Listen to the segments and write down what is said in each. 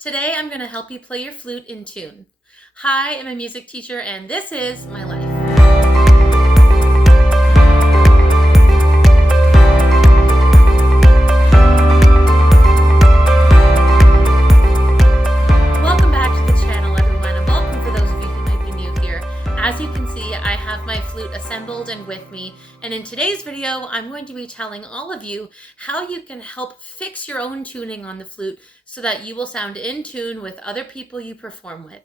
Today I'm going to help you play your flute in tune. Hi, I'm a music teacher and this is my life. Welcome back to the channel, everyone, and welcome for those of you who might be new here. As you can see, I have my flute assembled and with me, and in today's video I'm going to be telling all of you how you can help fix your own tuning on the flute so that you will sound in tune with other people you perform with.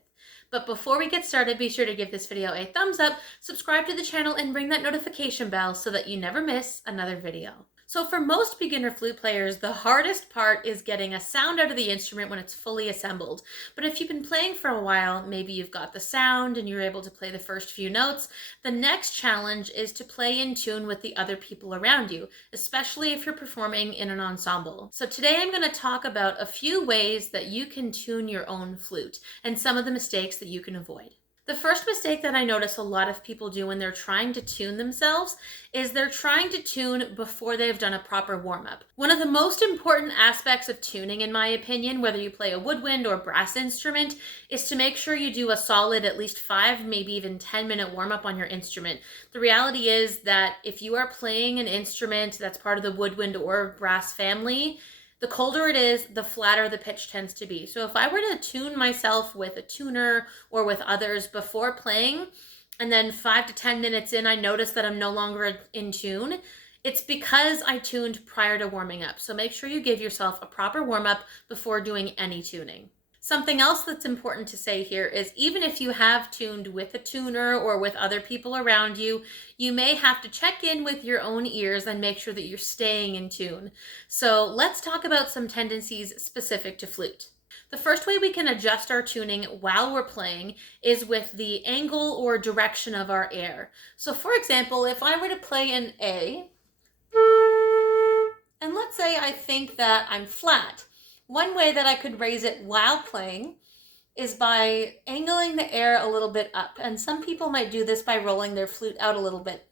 But before we get started, be sure to give this video a thumbs up, subscribe to the channel, and ring that notification bell so that you never miss another video. So for most beginner flute players, the hardest part is getting a sound out of the instrument when it's fully assembled. But if you've been playing for a while, maybe you've got the sound and you're able to play the first few notes, the next challenge is to play in tune with the other people around you, especially if you're performing in an ensemble. So today I'm going to talk about a few ways that you can tune your own flute and some of the mistakes that you can avoid. The first mistake that I notice a lot of people do when they're trying to tune themselves is they're trying to tune before they've done a proper warm-up. One of the most important aspects of tuning, in my opinion, whether you play a woodwind or brass instrument, is to make sure you do a solid at least 5, maybe even 10-minute warm-up on your instrument. The reality is that if you are playing an instrument that's part of the woodwind or brass family, the colder it is, the flatter the pitch tends to be. So if I were to tune myself with a tuner or with others before playing, and then 5 to 10 minutes in, I notice that I'm no longer in tune, it's because I tuned prior to warming up. So make sure you give yourself a proper warm-up before doing any tuning. Something else that's important to say here is even if you have tuned with a tuner or with other people around you, you may have to check in with your own ears and make sure that you're staying in tune. So let's talk about some tendencies specific to flute. The first way we can adjust our tuning while we're playing is with the angle or direction of our air. So for example, if I were to play an A, and let's say I think that I'm flat, one way that I could raise it while playing is by angling the air a little bit up. And some people might do this by rolling their flute out a little bit.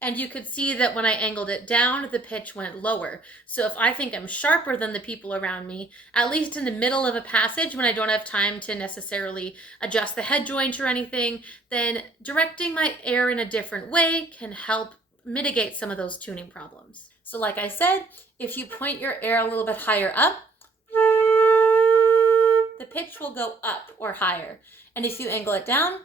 And you could see that when I angled it down, the pitch went lower. So if I think I'm sharper than the people around me, at least in the middle of a passage when I don't have time to necessarily adjust the head joint or anything, then directing my air in a different way can help mitigate some of those tuning problems. So like I said, if you point your air a little bit higher up, the pitch will go up or higher. And if you angle it down,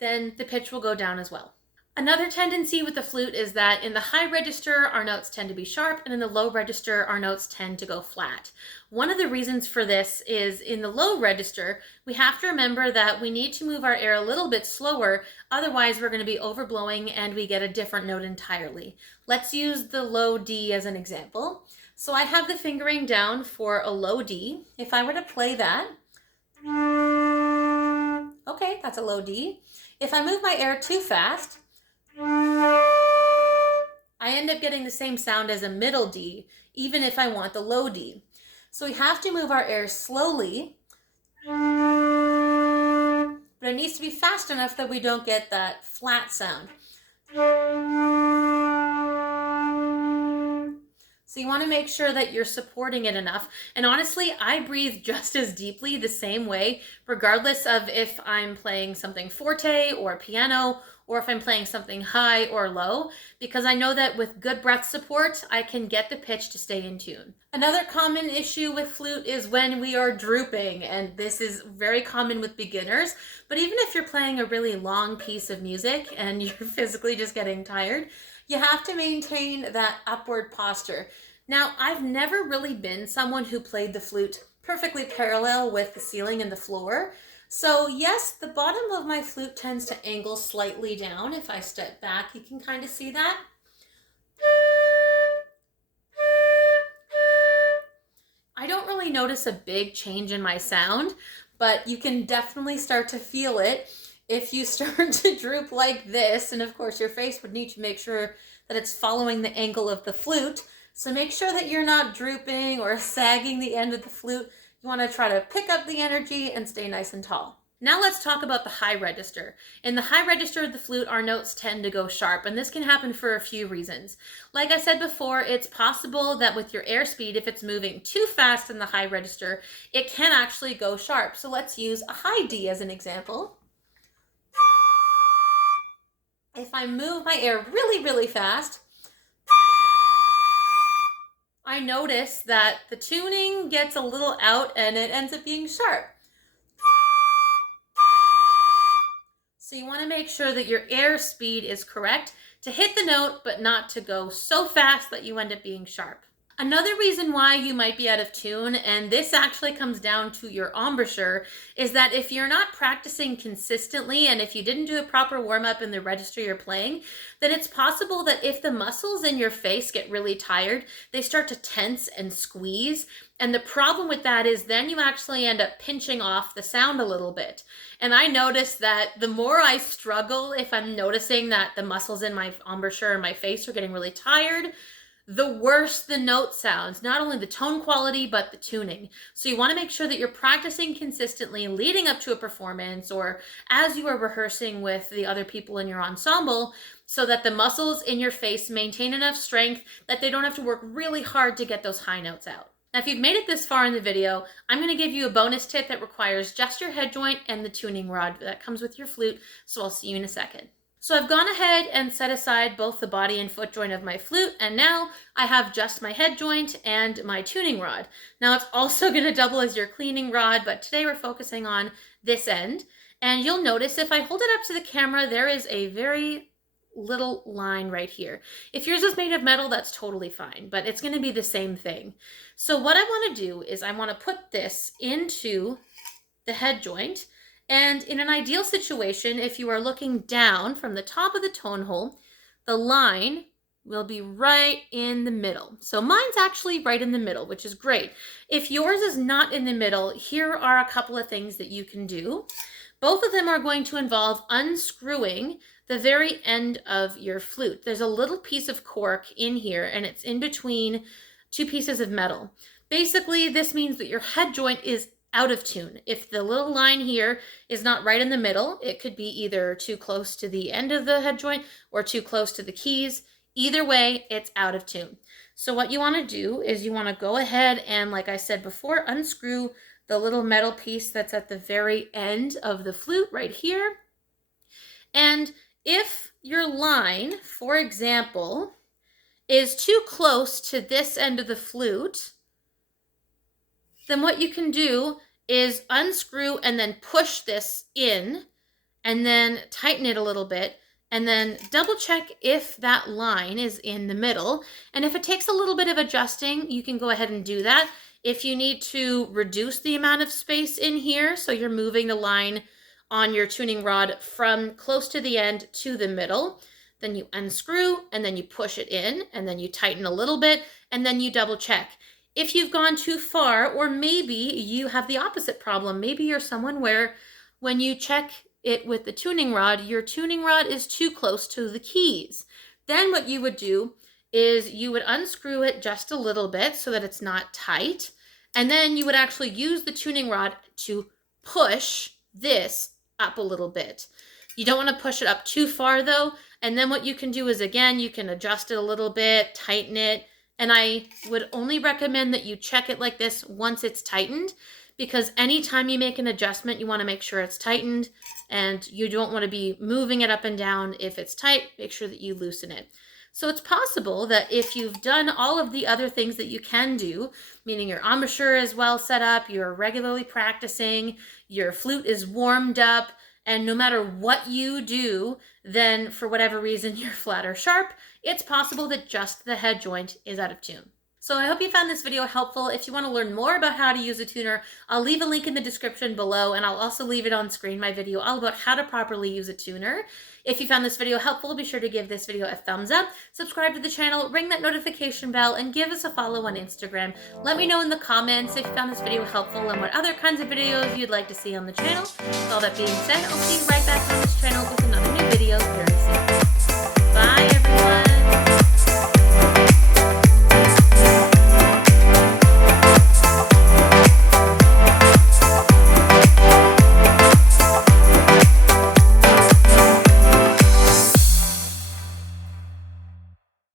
then the pitch will go down as well. Another tendency with the flute is that in the high register, our notes tend to be sharp, and in the low register, our notes tend to go flat. One of the reasons for this is in the low register, we have to remember that we need to move our air a little bit slower, otherwise we're going to be overblowing and we get a different note entirely. Let's use the low D as an example. So I have the fingering down for a low D. If I were to play that, okay, that's a low D. If I move my air too fast, I end up getting the same sound as a middle D, even if I want the low D. So we have to move our air slowly, but it needs to be fast enough that we don't get that flat sound. So you want to make sure that you're supporting it enough. And honestly, I breathe just as deeply the same way, regardless of if I'm playing something forte or piano, or if I'm playing something high or low, because I know that with good breath support, I can get the pitch to stay in tune. Another common issue with flute is when we are drooping, and this is very common with beginners, but even if you're playing a really long piece of music and you're physically just getting tired, you have to maintain that upward posture. Now, I've never really been someone who played the flute perfectly parallel with the ceiling and the floor. So yes, the bottom of my flute tends to angle slightly down. If I step back, you can kind of see that. I don't really notice a big change in my sound, but you can definitely start to feel it if you start to droop like this. And of course, your face would need to make sure that it's following the angle of the flute. So make sure that you're not drooping or sagging the end of the flute. You want to try to pick up the energy and stay nice and tall. Now let's talk about the high register. In the high register of the flute, our notes tend to go sharp, and this can happen for a few reasons. Like I said before, it's possible that with your airspeed, if it's moving too fast in the high register, it can actually go sharp. So let's use a high D as an example. If I move my air really, really fast, I notice that the tuning gets a little out and it ends up being sharp. So you want to make sure that your air speed is correct to hit the note, but not to go so fast that you end up being sharp. Another reason why you might be out of tune, and this actually comes down to your embouchure, is that if you're not practicing consistently and if you didn't do a proper warm-up in the register you're playing, then it's possible that if the muscles in your face get really tired, they start to tense and squeeze. And the problem with that is then you actually end up pinching off the sound a little bit. And I notice that the more I struggle, if I'm noticing that the muscles in my embouchure and my face are getting really tired, the worse the note sounds, not only the tone quality, but the tuning. So you want to make sure that you're practicing consistently leading up to a performance or as you are rehearsing with the other people in your ensemble, so that the muscles in your face maintain enough strength that they don't have to work really hard to get those high notes out. Now, if you've made it this far in the video, I'm going to give you a bonus tip that requires just your head joint and the tuning rod that comes with your flute, so I'll see you in a second. So I've gone ahead and set aside both the body and foot joint of my flute, and now I have just my head joint and my tuning rod. Now it's also going to double as your cleaning rod, but today we're focusing on this end. And you'll notice if I hold it up to the camera, there is a very little line right here. If yours is made of metal, that's totally fine, but it's going to be the same thing. So what I want to do is I want to put this into the head joint. And in an ideal situation, if you are looking down from the top of the tone hole, the line will be right in the middle. So mine's actually right in the middle, which is great. If yours is not in the middle, here are a couple of things that you can do. Both of them are going to involve unscrewing the very end of your flute. There's a little piece of cork in here, and it's in between two pieces of metal. Basically, this means that your head joint is out of tune. If the little line here is not right in the middle, it could be either too close to the end of the head joint or too close to the keys. Either way, it's out of tune. So what you want to do is you want to go ahead and, like I said before, unscrew the little metal piece that's at the very end of the flute right here. And if your line, for example, is too close to this end of the flute, then what you can do is unscrew and then push this in and then tighten it a little bit and then double check if that line is in the middle. And if it takes a little bit of adjusting, you can go ahead and do that. If you need to reduce the amount of space in here, so you're moving the line on your tuning rod from close to the end to the middle, then you unscrew and then you push it in and then you tighten a little bit and then you double check. If you've gone too far, or maybe you have the opposite problem, maybe you're someone where when you check it with the tuning rod, your tuning rod is too close to the keys. Then what you would do is you would unscrew it just a little bit so that it's not tight, and then you would actually use the tuning rod to push this up a little bit. You don't want to push it up too far though, and then what you can do is, again, you can adjust it a little bit, tighten it. And I would only recommend that you check it like this once it's tightened, because anytime you make an adjustment, you want to make sure it's tightened, and you don't want to be moving it up and down. If it's tight, make sure that you loosen it. So it's possible that if you've done all of the other things that you can do, meaning your embouchure is well set up, you're regularly practicing, your flute is warmed up, and no matter what you do, then for whatever reason you're flat or sharp, it's possible that just the head joint is out of tune. So I hope you found this video helpful. If you want to learn more about how to use a tuner, I'll leave a link in the description below, and I'll also leave it on screen, my video all about how to properly use a tuner. If you found this video helpful, be sure to give this video a thumbs up, subscribe to the channel, ring that notification bell, and give us a follow on Instagram. Let me know in the comments if you found this video helpful and what other kinds of videos you'd like to see on the channel. With all that being said, I'll see you right back on this channel with another new video here